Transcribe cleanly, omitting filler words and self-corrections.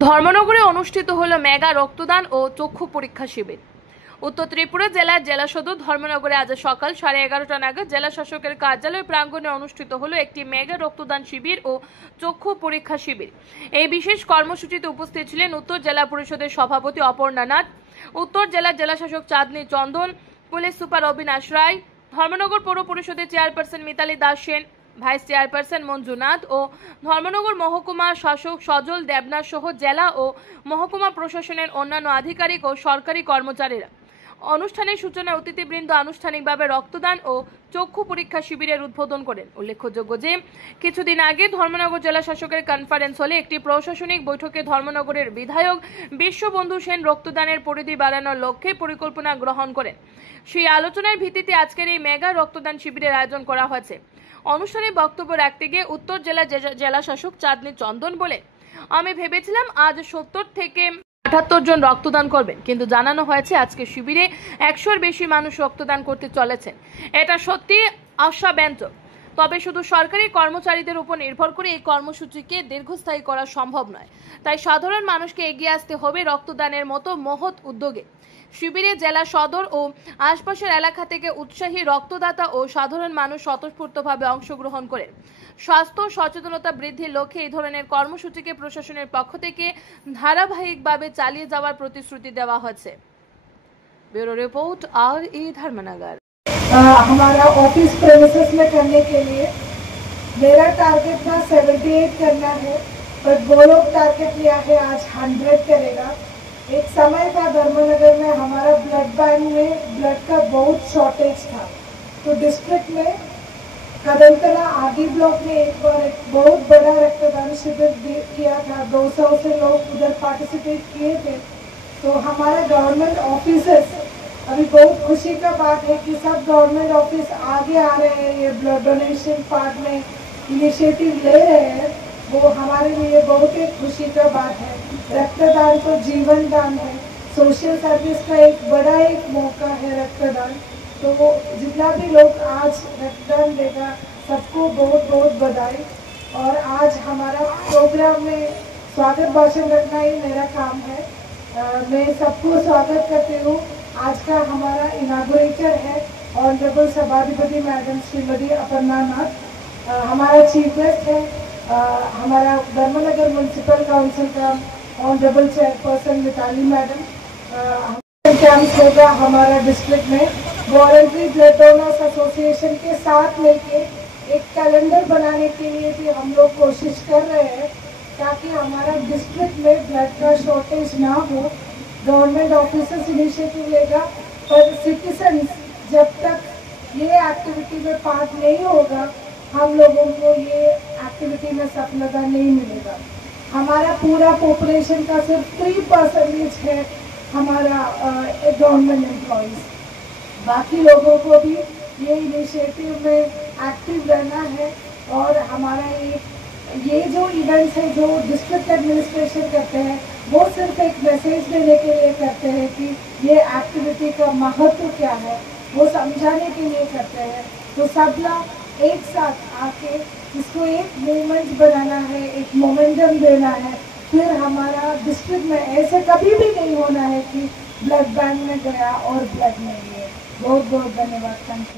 ধর্মনগরে অনুষ্ঠিত হলো মেগা রক্তদান ও চক্ষু পরীক্ষা শিবির। উত্তর ত্রিপুরা জেলার জেলা সদর ধর্মনগরে আজ সকাল 11:30টা নাগাদ জেলা শাসকের কার্যালয় প্রাঙ্গণে অনুষ্ঠিত হলো একটি মেগা রক্তদান শিবির ও চক্ষু পরীক্ষা শিবির। এই বিশেষ কর্মসূচিতে উপস্থিত ছিলেন উত্তর জেলা পরিষদের সভাপতি অপর্ণা নাথ, উত্তর জেলার জেলাশাসক চাঁদনী চন্দন, পুলিশ সুপার অবিনাশ রায়, ধর্মনগর পৌর পরিষদের chairperson Mitali Das Sen, vice chairperson Manjunath ও ধর্মনগর মহকুমা শাসক সজল দেবনাথ সহ জেলা ও মহকুমা প্রশাসনের অন্যান্য আধিকারিক ও সরকারি কর্মচারীরা। অনুষ্ঠানের সূচনায় অতিথিবৃন্দ আনুষ্ঠানিকভাবে রক্তদান ও চক্ষু পরীক্ষা শিবিরের উদ্বোধন করেন। উল্লেখযোগ্য যে কিছুদিন আগে ধর্মনগর জেলা শাসকের কনফারেন্স হলে একটি প্রশাসনিক বৈঠকে ধর্মনগরের বিধায়ক বিশ্ববন্ধু সেন রক্তদানের পরিধি বাড়ানোর লক্ষ্যে পরিকল্পনা গ্রহণ করেন। সেই আলোচনার ভিত্তিতে আজকের এই মেগা রক্তদান শিবিরের আয়োজন করা হয়েছে। অনুষ্ঠানে বক্তব্য রাখতে গিয়ে উত্তর জেলার জেলা শাসক চাঁদনী চন্দন বলে, আমি ভেবেছিলাম আজ 70 থেকে 78 জন রক্তদান করবেন, কিন্তু জানানো হয়েছে আজকে শিবিরে 100-এর বেশি মানুষ রক্তদান করতে চলেছেন। এটা সত্যি আশাব্যঞ্জক। তবে শুধু সরকারি কর্মচারীদের উপর নির্ভর করে এই কর্মসূচিকে দীর্ঘস্থায়ী করা সম্ভব নয়, তাই সাধারণ মানুষকে এগিয়ে আসতে হবে রক্তদানের মতো মহৎ উদ্যোগে। শিবিরে জেলা সদর ও আশপাশের এলাকা থেকে উৎসাহী রক্তদাতা ও সাধারণ মানুষ স্বতঃস্ফূর্তভাবে অংশগ্রহণ করেন। স্বাস্থ্য সচেতনতা বৃদ্ধির লক্ষ্যে এই ধরনের কর্মসূচিকে প্রশাসনের পক্ষ থেকে ধারাবাহিকভাবে চালিয়ে যাওয়ার প্রতিশ্রুতি দেওয়া হয়েছে। Bureau report RE Dharmanagar. हमारा ऑफिस प्रेमिसेस में करने के लिए मेरा टारगेट था 78 करना है, पर वो लोग टारगेट लिया है आज 100 करेगा। एक समय था धर्मनगर में हमारा ब्लड बैंक में ब्लड का बहुत शॉर्टेज था, तो डिस्ट्रिक्ट में कदमतला आदि ब्लॉक में एक बार एक बहुत बड़ा रक्तदान शिविर किया था। 200 से लोग उधर पार्टिसिपेट किए थे। तो हमारा गवर्नमेंट ऑफिसर्स, अभी बहुत खुशी का बात है कि सब गवर्नमेंट ऑफिस आगे आ रहे हैं, ये ब्लड डोनेशन पार्ट में इनिशिएटिव ले रहे हैं। वो हमारे लिए बहुत एक खुशी का बात है। रक्तदान तो जीवन दान है, सोशल सर्विस का एक बड़ा एक मौका है रक्तदान। तो वो जितना भी लोग आज रक्तदान देगा सबको बहुत बहुत बधाई। और आज हमारा प्रोग्राम में स्वागत भाषण रखना ही मेरा काम है। मैं सबको स्वागत करती हूँ। आज का हमारा इनागुरेटर है ऑनरेबल सभाधिपति मैडम श्रीमती अपर्णा नाथ। हमारा चीफ गेस्ट है हमारा धर्मनगर म्यूनसिपल काउंसिल का honourable chairperson Mitali madam. Camp होगा हमारा डिस्ट्रिक्ट में वॉलंटरी ब्लड डोनर्स एसोसिएशन के साथ मिलके एक कैलेंडर बनाने के लिए भी हम लोग कोशिश कर रहे हैं, ताकि हमारा डिस्ट्रिक्ट में ब्लड का शॉर्टेज ना हो। गवर्नमेंट ऑफिसर्स इनिशिएटिव लेगा, पर सिटीजन्स जब तक ये एक्टिविटी में पार्ट नहीं होगा हम लोगों को ये एक्टिविटी में सफलता नहीं मिलेगा। हमारा पूरा पॉपुलेशन का सिर्फ 3% है हमारा गवर्नमेंट एम्प्लॉइज। बाकी लोगों को भी ये इनिशिएटिव में एक्टिव रहना है। और हमारा ये जो इवेंट्स है जो डिस्ट्रिक्ट एडमिनिस्ट्रेशन करते हैं, वो सिर्फ एक मैसेज देने के लिए करते हैं कि ये एक्टिविटी का महत्व क्या है, वो समझाने के लिए करते हैं। तो सब लोग एक साथ आके इसको एक मूवमेंट बनाना है, एक मोमेंटम देना है। फिर हमारा डिस्ट्रिक्ट में ऐसे कभी भी नहीं होना है कि ब्लड बैंक में गया और ब्लड नहीं है। बहुत बहुत धन्यवाद। Thank you.